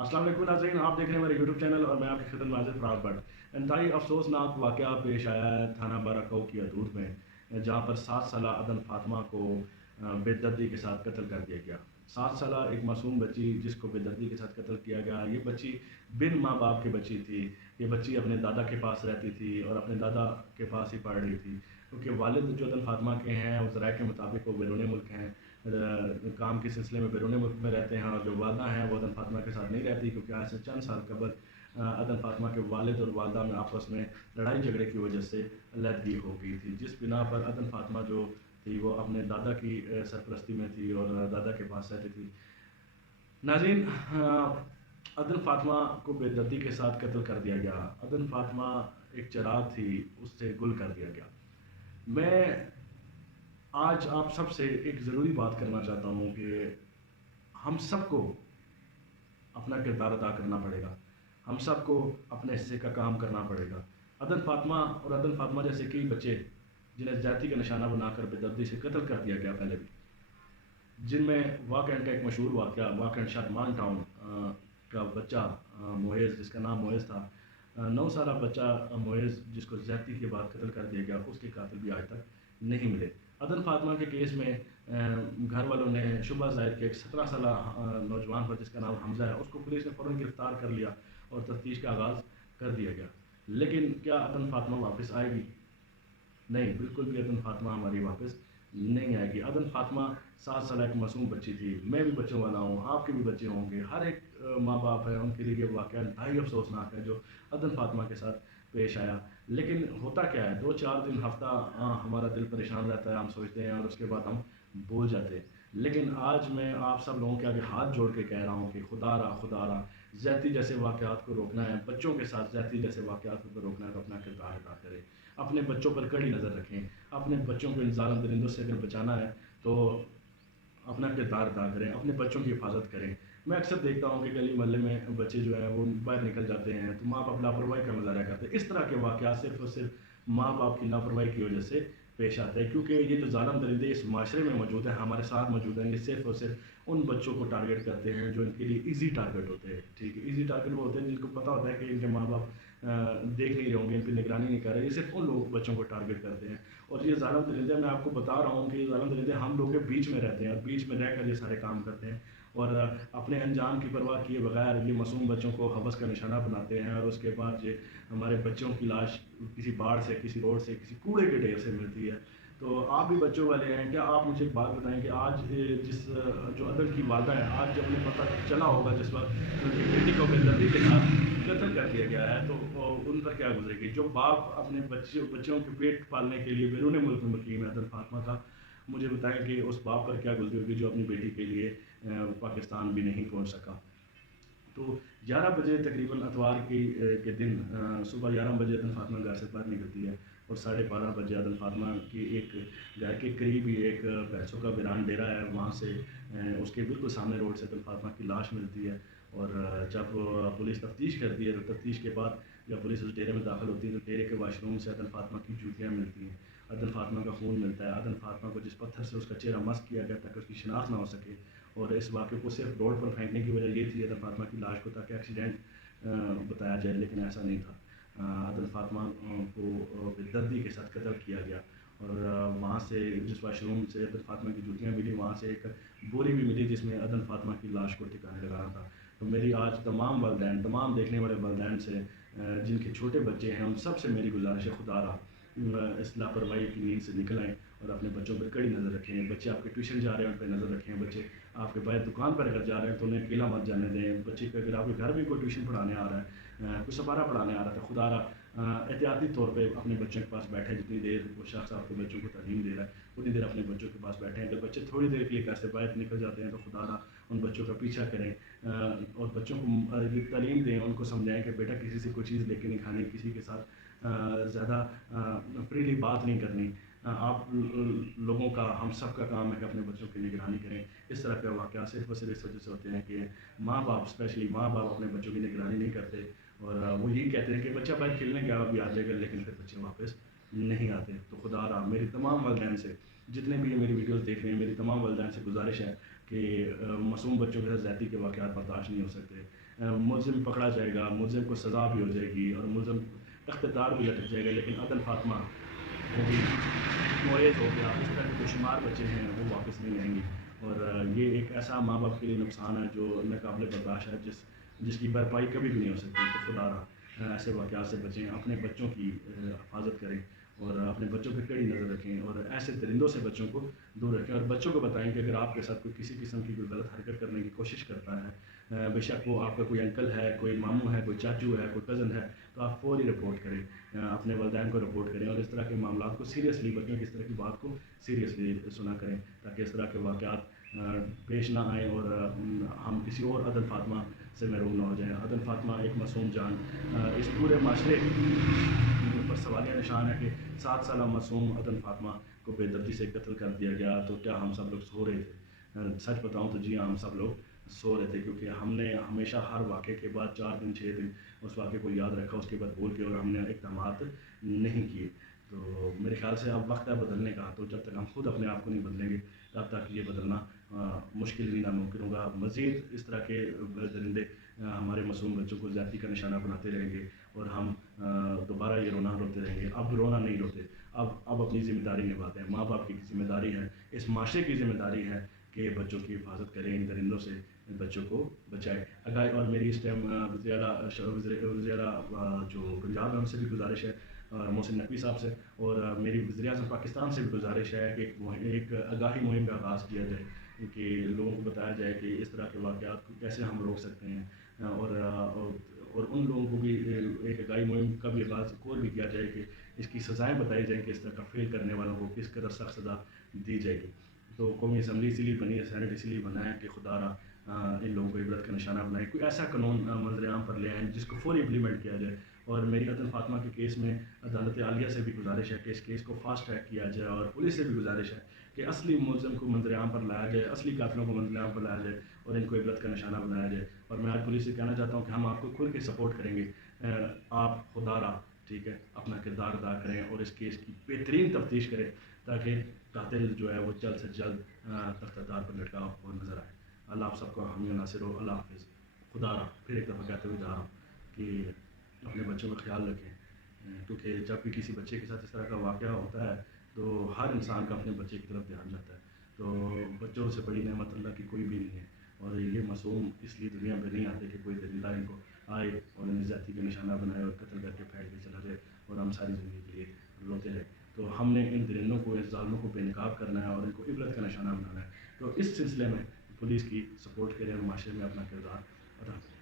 अस्सलाम वालेकुम नाज़रीन, आप देख रहे हैं मेरे यूट्यूब चैनल और मैं आपकी खिदमत में हाज़िर फराज भट्ट। इंतहाई अफसोसनाक वाक़या पेश आया है थाना बाराकौ की हदूद में, जहाँ पर 7 साला अदन फातिमा को बेदर्दी के साथ कत्ल कर दिया गया। 7 साला एक मासूम बच्ची जिसको बेदर्दी के साथ कत्ल किया गया। ये बच्ची बिन माँ बाप की बच्ची थी। ये बच्ची अपने दादा के पास रहती थी और अपने दादा के पास ही पढ़ रही थी, क्योंकि वालिद जो अदन फातिमा के हैं उस राय के मुताबिक वो बैरून मुल्क हैं, काम के सिलसिले में बैरून मुल्क में रहते हैं। और जो वालदा हैं वो अदन फातिमा के साथ नहीं रहती, क्योंकि आज से चंद साल कबल अदन फातिमा के वालिद और वालदा में आपस में लड़ाई झगड़े की वजह से अलहदगी हो गई थी, जिस बिना पर अदन फातिमा जो थी वो अपने दादा की सरपरस्ती में थी और दादा के पास रहती थी। नाज़रीन, अदन फातिमा को बेदर्दी के साथ कत्ल कर दिया गया। अदन फातिमा एक चिराग थी, उससे गुल कर दिया गया। मैं आज आप सबसे एक ज़रूरी बात करना चाहता हूँ कि हम सबको अपना किरदार अदा करना पड़ेगा, हम सबको अपने हिस्से का काम करना पड़ेगा। अदन फातिमा और अदन फातिमा जैसे कई बच्चे जिन्हें जाति का निशाना बनाकर बेदर्दी से कत्ल कर दिया गया पहले भी, जिनमें वाकई का एक मशहूर वाक़या वाकई शादमान टाउन का बच्चा मोएज़, जिसका नाम मोएज़ था, 9 साला बच्चा मोएज़, जिसको ज़्यादती के बाद कत्ल कर दिया गया, उसके कातिल भी आज तक नहीं मिले। अदन फातिमा के केस में घर वालों ने शुबा ज़ाहिर किया, एक 17 साला नौजवान पर जिसका नाम हमज़ा है, उसको पुलिस ने फ़ौरन गिरफ़्तार कर लिया और तफ्तीश का आगाज़ कर दिया गया। लेकिन क्या अदन फातिमा वापस आएगी? नहीं, बिल्कुल भी अदन फातिमा हमारी वापस नहीं आएगी। अदन फातिमा 7 साल एक मासूम बच्ची थी। मैं भी बच्चों वाला हूँ, आपके भी बच्चे होंगे। हर एक माँ बाप है, उनके लिए ये वाक़या इंतहाई अफसोसनाक है जो अदन फातिमा के साथ पेश आया। लेकिन होता क्या है, 2-4 दिन, हफ़्ता हमारा दिल परेशान रहता है, हम सोचते हैं और उसके बाद हम भूल जाते हैं। लेकिन आज मैं आप सब लोगों के आगे हाथ जोड़ के कह रहा हूँ कि खुदा रहा ज़्यादती जैसे वाक़यात को रोकना है, बच्चों के साथ ज़्यादती जैसे वाक़यात को रोकना है, तो अपना किरदार अदा करें। अपने बच्चों पर कड़ी नज़र रखें। अपने बच्चों को इन ज़ालिम दरिंदों से अगर बचाना है तो अपना किरदार अदा करें, अपने बच्चों की हिफाजत करें। मैं अक्सर देखता हूँ कि गली मोहल्ले में बच्चे जो हैं वो बाहर निकल जाते हैं, तो माँ बाप लापरवाही का मुज़ाहरा करते हैं। इस तरह के वाक़यात सिर्फ़ और सिर्फ माँ बाप की लापरवाही की वजह से पेश आते हैं, क्योंकि ये जो ज़ालिम दरिंदे इस माशरे में मौजूद हैं, हमारे साथ मौजूद हैं, ये सिर्फ़ और सिर्फ उन बच्चों को टारगेट करते हैं जो इनके लिए ईज़ी टारगेट होते हैं। ठीक है, ईज़ी टारगेट वो होते हैं जिनको पता होता है कि इनके माँ बाप देख नहीं रहे होंगे, इन पर निगरानी नहीं कर रहे। ये सिर्फ उन लोग बच्चों को टारगेट करते हैं। और ये ज़ालिम दरिंदे, मैं आपको बता रहा हूँ कि ये ज़ालिम दरिंदे हम लोग के बीच में रहते हैं और बीच में रहकर ये सारे काम करते हैं और अपने अंजाम की परवाह किए बगैर ये मासूम बच्चों को हवस का निशाना बनाते हैं। और उसके बाद ये हमारे बच्चों की लाश किसी बाढ़ से, किसी रोड से, किसी कूड़े के ढेर से मिलती है। तो आप भी बच्चों वाले हैं, क्या आप मुझे एक बात बताएं कि आज जिस जो अदर की वादा है, आज जब उन्हें पता चला होगा जिस वक्त उनकी बेटी को बेदर्दी के साथ कत्ल कर दिया गया है, तो उन पर क्या गुजरेगी? जो बाप अपने बच्चों के पेट पालने के लिए बैरून मुल्क में मुकीम है, अदन फातिमा का, मुझे बताएं कि उस बाप पर क्या गुजरी होगी जो अपनी बेटी के लिए पाकिस्तान भी नहीं पहुंच सका। तो 11 बजे तकरीबन अतवार के दिन सुबह 11 बजे अदन फातिमा घर से बाहर निकलती है और 12:30 बजे अदन फातिमा की एक घर के करीब ही एक भैंसों का वीरान डेरा है, वहाँ से उसके बिल्कुल सामने रोड से अदन फातिमा की लाश मिलती है। और जब पुलिस तफ्तीश करती है, तो तफ्तीश के बाद जब पुलिस उस डेरे में दाखिल होती है, तो डेरे के वाशरूम से अदन फातिमा की जूतियाँ मिलती हैं, अदन फातिमा का खून मिलता है। अदन फातिमा को जिस पत्थर से उसका चेहरा मस्क किया गया ताकि उसकी शिनाख्त ना हो सके, और इस वाक़े को सिर्फ रोड पर फेंकने की वजह ये थी अदन फातिमा की लाश को, ताकि एक्सीडेंट बताया जाए, लेकिन ऐसा नहीं था। अदन फातिमा को बेदर्दी के साथ कत्ल किया गया। और वहाँ से जिस वाशरूम से अदन फातिमा की जूतियाँ मिली, वहाँ से एक बोरी भी मिली जिसमें अदन फातिमा की लाश को ठिकाने लगाना था। तो मेरी आज तमाम वालिदैन, तमाम देखने वाले वालिदैन से, जिनके छोटे बच्चे हैं, उन सब से मेरी गुजारिश है, खुदारा इस लापरवाही की नींद से निकल आएँ और अपने बच्चों पर कड़ी नज़र रखें। बच्चे आपके ट्यूशन जा रहे हैं, उन पर नज़र रखें। बच्चे आपके बाहर दुकान पर अगर जा रहे हैं तो उन्हें अकेला मत जाने दें। बच्चे को अगर आपके घर में कोई ट्यूशन पढ़ाने आ रहा है, कोई सपारा पढ़ाने आ रहा था, खुदारा एहतियाती तौर पे अपने बच्चों के पास बैठे। जितनी देर वो शख्स आपके बच्चों को तालीम दे रहा है, उतनी देर अपने बच्चों के पास बैठें। अगर बच्चे थोड़ी देर के लिए घर से बाहर निकल जाते हैं तो खुदारा उन बच्चों का पीछा करें और बच्चों को तालीम दें, उनको समझाएं कि बेटा किसी से कोई चीज़ लेके नहीं खानी, किसी के साथ ज़्यादा फ्रीली बात नहीं करनी। आप लोगों का, हम सब का काम है कि अपने बच्चों की निगरानी करें। इस तरह के वाक़यात सिर्फ़ और सिर्फ इस वजह से होते हैं कि माँ बाप, स्पेशली माँ बाप, अपने बच्चों की निगरानी नहीं करते और वो यही कहते हैं कि बच्चा बाहर खेलने गया अभी आ जाएगा, लेकिन फिर बच्चे वापस नहीं आते। तो खुदा रहा मेरी तमाम वालिदैन से, जितने भी ये मेरी वीडियोज़ देख रहे हैं, मेरी तमाम वालिदैन से गुजारिश है कि मासूम बच्चों के साथ ज़्यादती के वाक़यात बर्दाश्त नहीं हो सकते। ملزم پکڑا جائے گا، ملزم کو سزا بھی ہو جائے گی اور ملزم تخت دار بھی لٹک جائے گا، لیکن عدن فاطمہ وہ بھی معیز ہو گیا، اس طرح کے جو شمار بچے ہیں وہ واپس نہیں آئیں گے۔ اور یہ ایک ایسا ماں باپ کے لیے نقصان ہے جو ناقابل برداشت ہے، جس کی بھرپائی کبھی بھی نہیں ہو سکتی۔ تو خدا رہا ایسے واقعات سے بچیں، اپنے بچوں کی حفاظت کریں اور اپنے بچوں پہ کڑی نظر رکھیں اور ایسے درندوں سے بچوں کو دور رکھیں، اور بچوں کو بتائیں کہ اگر آپ کے ساتھ کوئی کسی قسم کی کوئی غلط حرکت کرنے کی کوشش کرتا ہے، بے شک وہ آپ کا کوئی انکل ہے، کوئی ماموں ہے، کوئی چاچو ہے، کوئی کزن ہے، تو آپ فوری رپورٹ کریں، اپنے والدین کو رپورٹ کریں اور اس طرح کے معاملات کو سیریسلی، بچوں کی اس طرح کی بات کو سیریسلی سنا کریں، تاکہ اس طرح کے واقعات پیش نہ آئیں اور ہم کسی اور عدن فاطمہ سے محروم نہ ہو جائیں۔ عدن فاطمہ ایک معصوم جان اس پورے معاشرے پر سوالیہ نشان ہے کہ 7 سالہ معصوم عدن فاطمہ کو بے دردی سے قتل کر دیا گیا۔ تو کیا ہم سب لوگ سو رہے تھے؟ سچ بتاؤں تو جی ہاں، ہم سب لوگ سو رہے تھے، کیونکہ ہم نے ہمیشہ ہر واقعے کے بعد 4 دن 6 دن اس واقعے کو یاد رکھا، اس کے بعد بول کے، اور ہم نے اقدامات نہیں کیے۔ تو میرے خیال سے اب وقت ہے بدلنے کا، تو جب تک ہم خود اپنے آپ کو نہیں بدلیں گے تب تک یہ بدلنا مشکل ہی ناممکن ہوگا۔ مزید اس طرح کے درندے ہمارے معصوم بچوں کو زیادتی کا نشانہ بناتے رہیں گے اور ہم دوبارہ یہ رونا روتے رہیں گے۔ اب رونا نہیں روتے، اب اپنی ذمہ داری نبھاتے ہیں۔ ماں باپ کی ذمہ داری ہے، اس معاشرے کی ذمہ داری ہے کہ بچوں کی حفاظت کریں، ان درندوں سے بچوں کو بچائیں۔ اگائے اور میری اس ٹائم وزیر اعلیٰ جو پنجاب ہے ان سے بھی گزارش ہے، محسن نقوی صاحب سے، اور میری وزیر اعظم پاکستان سے بھی گزارش ہے کہ ایک آگاہی مہم کا آغاز کیا جائے، کہ لوگوں کو بتایا جائے کہ اس طرح کے واقعات کو کیسے ہم روک سکتے ہیں، اور ان لوگوں کو بھی ایک آگاہی مہم کا بھی آغاز اور بھی کیا جائے کہ اس کی سزائیں بتائی جائیں کہ اس طرح کا فیل کرنے والوں کو کس قدر سخت سزا دی جائے گی۔ تو قومی اسمبلی اسی لیے بنی ہے، سینٹ اسی لیے بنا ہے کہ خدا را ان لوگوں کو عبرت کا نشانہ بنائے، کوئی ایسا قانون منظر عام پر لے آئیں جس کو فوری امپلیمنٹ کیا جائے۔ اور میری عدن فاطمہ کے کیس میں عدالت عالیہ سے بھی گزارش ہے کہ اس کیس کو فاسٹ ٹریک کیا جائے، اور پولیس سے بھی گزارش ہے کہ اصلی ملزم کو منظر عام پر لایا جائے، اصلی قاتلوں کو منظر عام پر لایا جائے اور ان کو عبرت کا نشانہ بنایا جائے۔ اور میں آج پولیس سے کہنا چاہتا ہوں کہ ہم آپ کو کھل کے سپورٹ کریں گے، آپ خدا را ٹھیک ہے اپنا کردار ادا کریں اور اس کیس کی بہترین تفتیش کریں، تاکہ قاتل جو ہے وہ جلد سے جلد تخت دار پر لٹکا اور نظر آئے۔ اللہ آپ سب کو حامی و ناصر ہو۔ اللہ حافظ۔ خدا را پھر ایک دفعہ کہتے ہوئے جا رہا ہوں کہ اپنے بچوں کا خیال رکھیں، کیونکہ جب بھی کسی بچے کے ساتھ اس طرح کا واقعہ ہوتا ہے تو ہر انسان کا اپنے بچے کی طرف دھیان جاتا ہے۔ تو بچوں سے بڑی نعمت اللہ کی کوئی بھی نہیں ہے، اور یہ معصوم اس لیے دنیا میں نہیں آتے کہ کوئی درندہ ان کو آئے اور انہیں زیادتی کا نشانہ بنائے اور قتل کر کے پھینک کے چلا جائے اور ہم ساری زندگی کے لیے روتے رہے۔ تو ہم نے ان درندوں کو، اس ظالموں کو بے نقاب کرنا ہے اور ان کو عبرت کا نشانہ بنانا ہے۔ تو اس سلسلے میں پولیس کی سپورٹ کریں اور معاشرے میں اپنا کردار ادا کریں۔